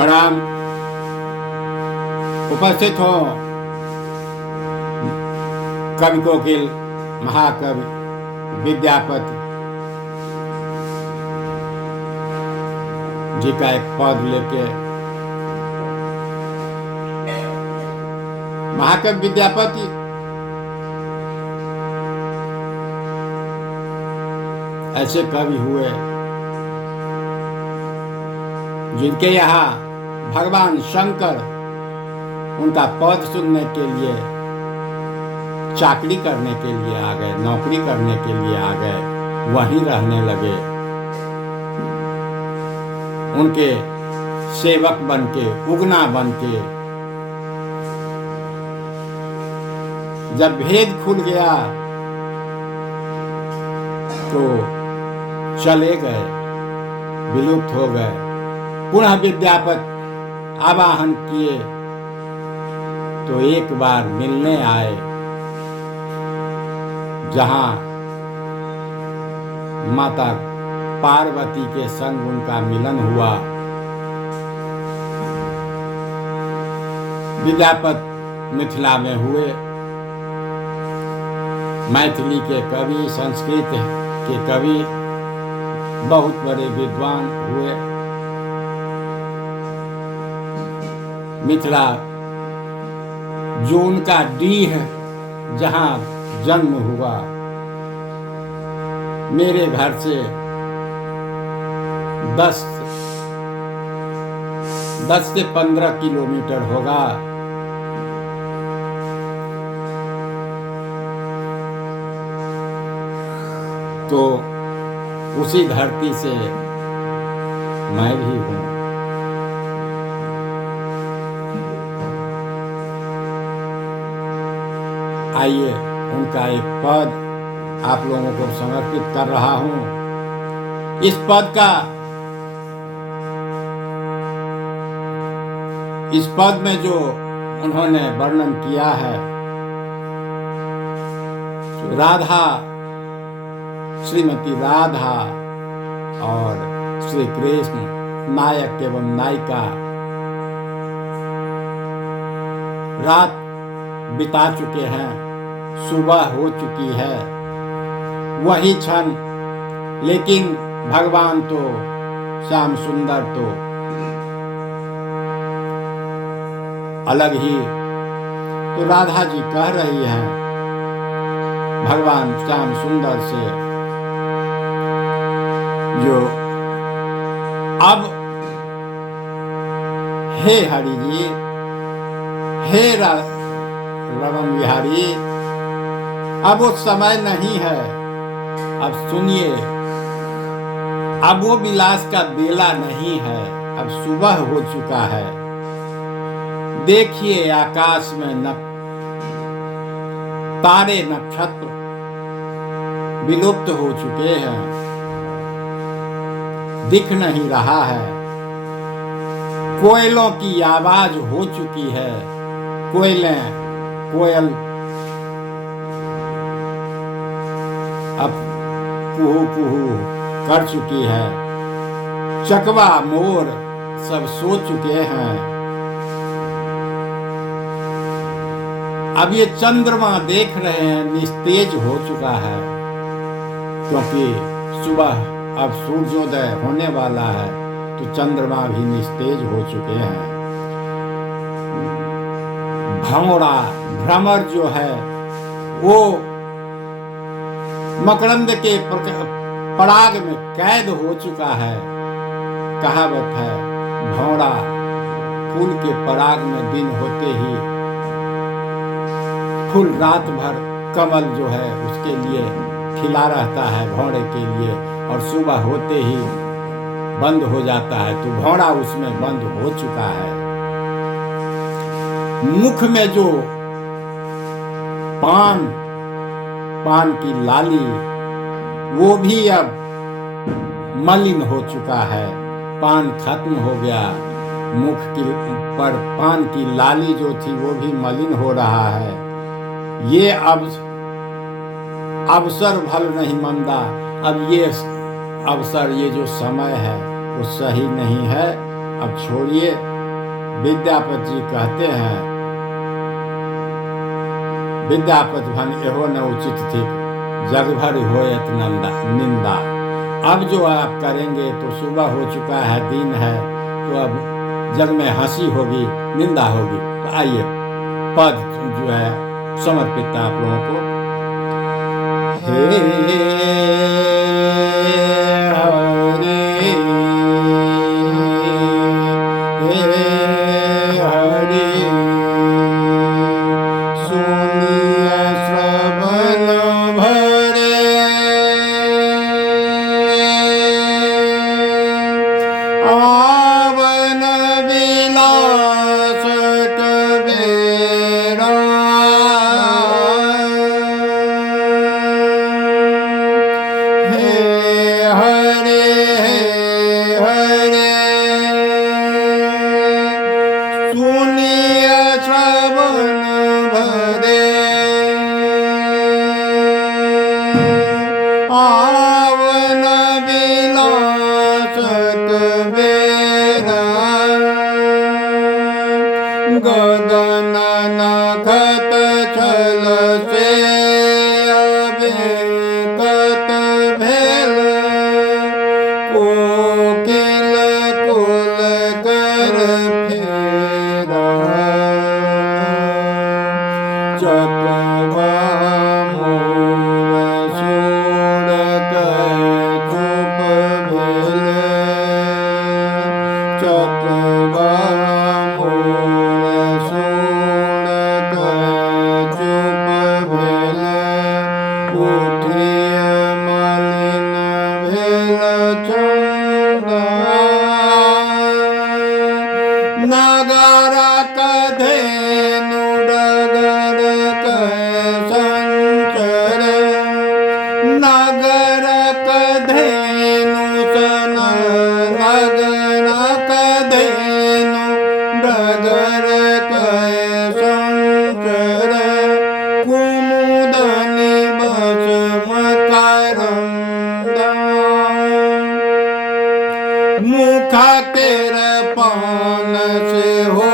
प्रणाम। उपस्थित हो कवि कोकिल महाकवि विद्यापति जी का एक पद लेके। महाकवि विद्यापति ऐसे कवि हुए जिनके यहाँ भगवान शंकर उनका पद सुनने के लिए चाकरी करने के लिए आ गए, नौकरी करने के लिए आ गए, वहीं रहने लगे। उनके सेवक बनके, उगना बनके जब भेद खुल गया तो चले गए, विलुप्त हो गए। पुनः विद्यापति आवाहन किए तो एक बार मिलने आए, जहां माता पार्वती के संग उनका मिलन हुआ। विद्यापति मिथिला में हुए, मैथिली के कवि, संस्कृत के कवि, बहुत बड़े विद्वान हुए। मिथिला जो उनका डीह जहां जन्म हुआ, मेरे घर से 10 से 15 किलोमीटर होगा। तो उसी धरती से मैं भी हूँ। आइए उनका एक पद आप लोगों को समर्पित कर रहा हूँ। इस पद में जो उन्होंने वर्णन किया है, राधा, श्रीमती राधा और श्री कृष्ण नायक एवं नायिका रात बिता चुके हैं, सुबह हो चुकी है, वही क्षण, लेकिन भगवान तो, श्याम सुंदर तो अलग ही। तो राधा जी कह रही हैं भगवान श्याम सुंदर से, जो अब हे हरि जी, हे रमन बिहारी, अब वो समय नहीं है, अब सुनिए, अब वो विलास का बेला नहीं है, अब सुबह हो चुका है। देखिए आकाश में तारे नक्षत्र विलुप्त हो चुके हैं, दिख नहीं रहा है। कोयलों की आवाज हो चुकी है, कोयल अब कुहू कुहू कर चुकी है, चकवा मोर सब सो चुके हैं। अब ये चंद्रमा देख रहे हैं निस्तेज हो चुका है, क्योंकि सुबह अब सूर्योदय होने वाला है, तो चंद्रमा भी निस्तेज हो चुके हैं। भ्रमर जो है वो मकरंद के पराग में कैद हो चुका है। कहावत है, भौरा फूल के पराग में दिन होते ही, फूल रात भर कमल जो है उसके लिए खिला रहता है, भौरे के लिए, और सुबह होते ही बंद हो जाता है। तो भौरा उसमें बंद हो चुका है। मुख में जो पान की लाली, वो भी अब मलिन हो चुका है, पान खत्म हो गया। मुख पर पान की लाली जो थी वो भी मलिन हो रहा है। ये अब अवसर भल नहीं मंदा, अब ये अवसर, ये जो समय है वो सही नहीं है। अब छोड़िए, विद्यापति जी कहते हैं, विद्यापति भन एहो न उचित थी, जग भर होयत निंदा। अब जो आप करेंगे तो सुबह हो चुका है, दिन है, तो अब जग में हंसी होगी, निंदा होगी। तो आइए पद जो है समर्पित आप लोगों को। हे गगन नखत छल से अभिकत भेल, कोकिल कुल कर फेरा, चकवा मोर सूर चुप भेल, चकवा नगर कधेनु डगर संचर, नगर कधेनु सन, नगर कधेनु डगर संचर, कुमुदनी बस मकरंदा, मुख तेरे पान से हो